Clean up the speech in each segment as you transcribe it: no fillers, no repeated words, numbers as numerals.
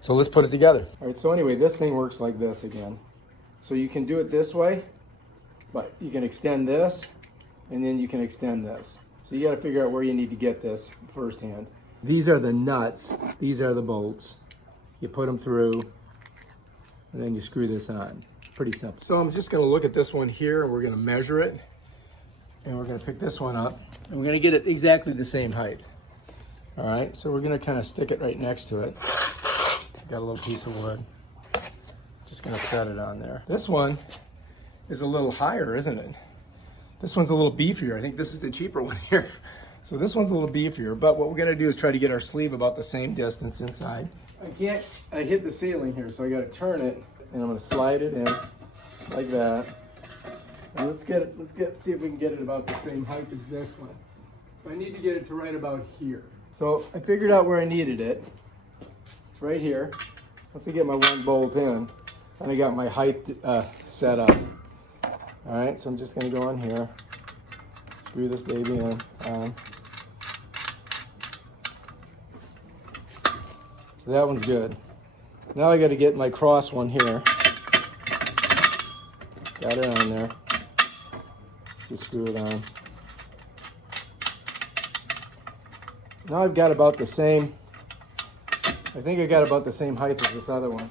So let's put it together. All right, so anyway, this thing works like this again. So you can do it this way, but you can extend this, and then you can extend this. So you got to figure out where you need to get this firsthand. These are the nuts, these are the bolts. You put them through, and then you screw this on. Pretty simple. So I'm just gonna look at this one here, and we're gonna measure it, and we're gonna pick this one up, and we're gonna get it exactly the same height. All right, so we're gonna kind of stick it right next to it. Got a little piece of wood. Just gonna set it on there. This one is a little higher, isn't it? This one's a little beefier. I think this is the cheaper one here. So this one's a little beefier, but what we're gonna do is try to get our sleeve about the same distance inside. I hit the ceiling here, so I gotta turn it, and I'm gonna slide it in, like that. And let's see if we can get it about the same height as this one. So I need to get it to right about here. So I figured out where I needed it. It's right here. Once I get my one bolt in, and I got my height set up. All right, so I'm just gonna go in here, screw this baby in. So that one's good. Now I got to get my cross one here. Got it on there. Just screw it on. Now I've got about the same, I think I got about the same height as this other one.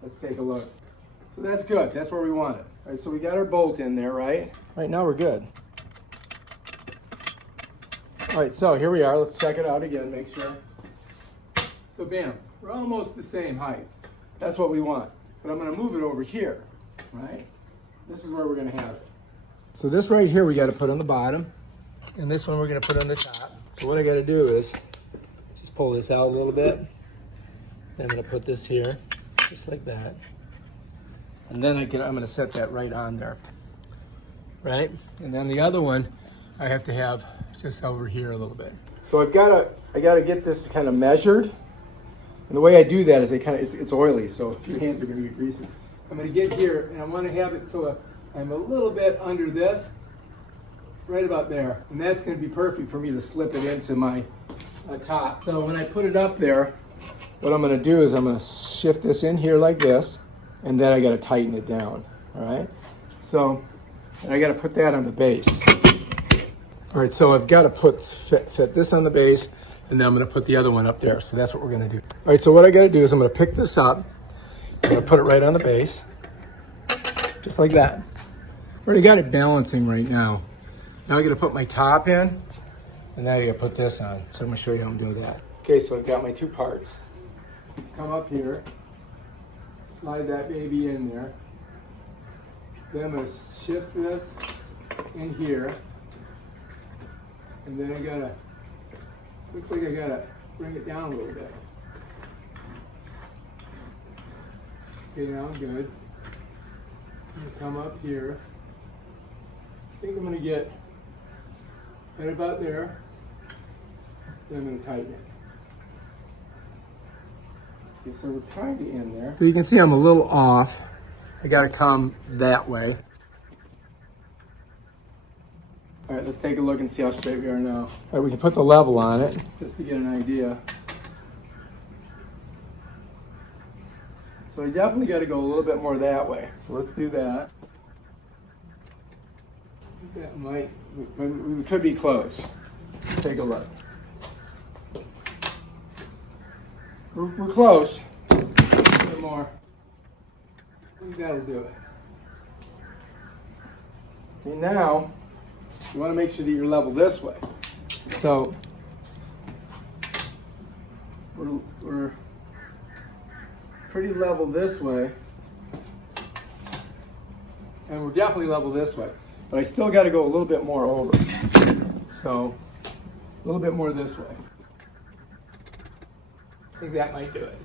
Let's take a look. So that's good, that's where we want it. All right, so we got our bolt in there, right? All right, now we're good. All right, so here we are. Let's check it out again, make sure. So bam, we're almost the same height. That's what we want. But I'm gonna move it over here, right? This is where we're gonna have it. So this right here we gotta put on the bottom, and this one we're gonna put on the top. So what I gotta do is just pull this out a little bit. Then I'm gonna put this here, just like that. And then I'm gonna set that right on there, right? And then the other one I have to have just over here a little bit. So I gotta get this kind of measured. And the way I do that is it's oily, so your hands are gonna get greasy. I'm gonna get here, and I wanna have it so I'm a little bit under this, right about there. And that's gonna be perfect for me to slip it into my top. So when I put it up there, what I'm gonna do is I'm gonna shift this in here like this, and then I gotta tighten it down, all right? So, and I gotta put that on the base. All right, so I've gotta fit this on the base, and then I'm gonna put the other one up there. So that's what we're gonna do. All right, so what I gotta do is I'm gonna pick this up, I'm gonna put it right on the base, just like that. Already got it balancing right now. Now I gotta put my top in, and now I gotta put this on. So I'm gonna show you how I'm doing that. Okay, so I've got my two parts. Come up here, slide that baby in there. Then I'm gonna shift this in here, and then looks like I gotta bring it down a little bit. Okay, now I'm good. I'm gonna come up here. I think I'm gonna get right about there. Then I'm gonna tighten it. Okay, so we're trying to end there. So you can see I'm a little off. I gotta come that way. All right, let's take a look and see how straight we are now. All right, we can put the level on it just to get an idea. So we definitely got to go a little bit more that way. So let's do that. That we could be close. Take a look. We're close. A bit more. I think that'll do it. Okay, now you want to make sure that you're level this way. So we're pretty level this way, and we're definitely level this way. But I still got to go a little bit more over. So a little bit more this way. I think that might do it.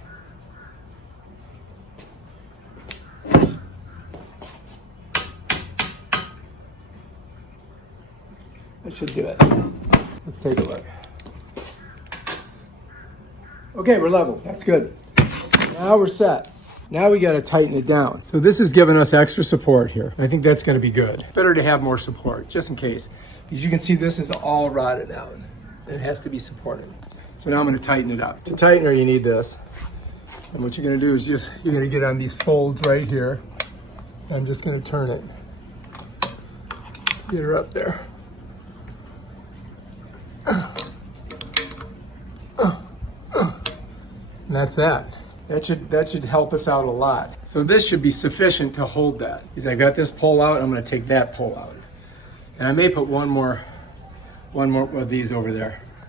That should do it. Let's take a look. Okay, we're level. That's good. Now we're set. Now we got to tighten it down. So this is giving us extra support here. I think that's going to be good. Better to have more support, just in case. Because you can see this is all rotted out. It has to be supported. So now I'm going to tighten it up. To tighten her, you need this. And what you're gonna do is you're gonna get on these folds right here. I'm just gonna turn it. Get her up there. And that's that. That should help us out a lot. So this should be sufficient to hold that. Because I got this pole out, I'm gonna take that pole out. And I may put one more of these over there.